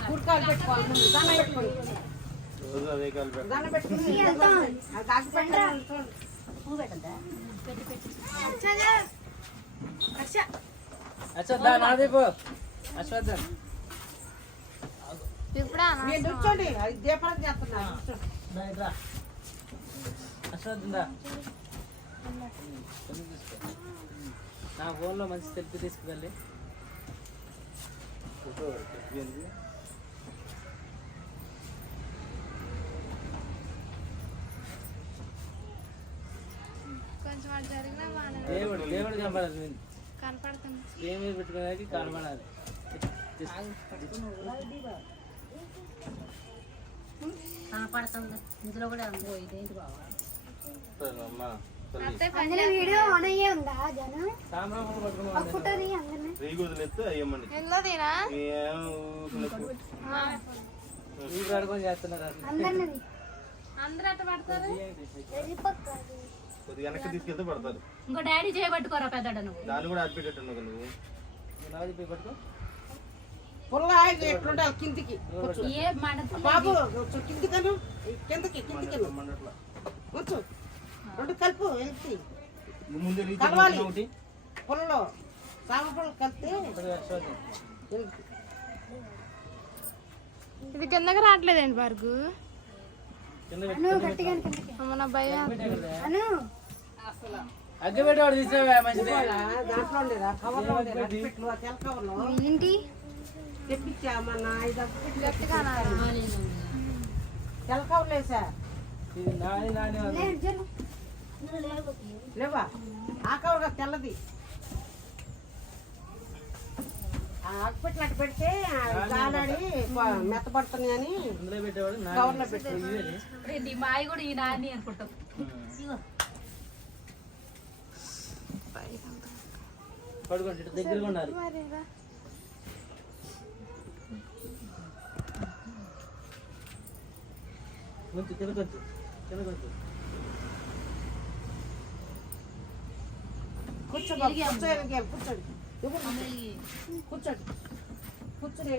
కూరకాయలు పెట్టుకోవాలి ముందు దాన పెట్టుకోండి రోజు అదే కాలు దాన పెట్టుకుని దాకి పెట్టండి పువ్వు పెట్టద్దా అశ్వద్ధ నాదిపో అశ్వద్ధ మీరు కూర్చోండి అది దీపాలు చేస్తున్నా అశ్వద్ధ నా ఫోన్లో మంచి సెల్ఫీ తీసుకువెళ్ళి దేవుడు దేవుడు కనపడాలి ఏమి పెట్టుకోవడానికి కనపడాలి కనపడుతుంది ఇందులో కూడా ఉందో ఇదేంటి బావా వీడియో ఆన్ అయ్యే ఉందా జనం సాంబ్రాణి పట్టుకున్నాం ఫోటోది అందరినీ రీగుదలెత్తు అయ్యమ్మండి ఈ పడుకొని చేస్తున్నారు అందరినీ అందరూ అట్ట పడతారు కొద్దిగా వెనక్కి తీసుకెళ్తే పడతారు ఇంకో డాడీ చేయబట్టుకోరా పెద్దడ నువ్వు దాన్ని కూడా ఆడిపెట్టేట్టున్నావు నువ్వు నాది పట్టుకో పుల్ల ఎట్లుంటావు కిందికి ఏ మంట బాబు కిందికను కిందకి మండట్లా కూర్చో రెండు కలుపు వెళ్తి ముందే రీచ్ కలవాలి ఒకటి పుల్లలో సామ పుల్లలు కలిపితే ఇది కిందకి రావట్లేదండి బార్గు గట్టిగా అమ్మ నా భయం అను అగ్గి పెట్టేవాడు తీసేవా మంచిది దాంట్లో ఉండేదా కవర్లో ఉండేదా పెట్లు ఆ తెల్ల కవర్లో ఏంటి తెప్పించామన్నా ఐదు తెల్ల కవర్లు వేసా ఇది నాని నాని లేవా ఆ కవర్గా తెల్లది ఆకుపెట్లు అట్టు పెడితే గాలాడి మెత్తపడుతుంది అని అందులో పెట్టేవాడు కవర్లో పెట్టు నీ మాయ కూడా ఈ నాని అనుకుంటాం పడుకోండి దగ్గరగా ఉండాలి కొంచెం తినకొచ్చు తినకొచ్చు కూర్చోండి కూర్చోండి కూర్చోండి కూర్చోండి కూర్చోండి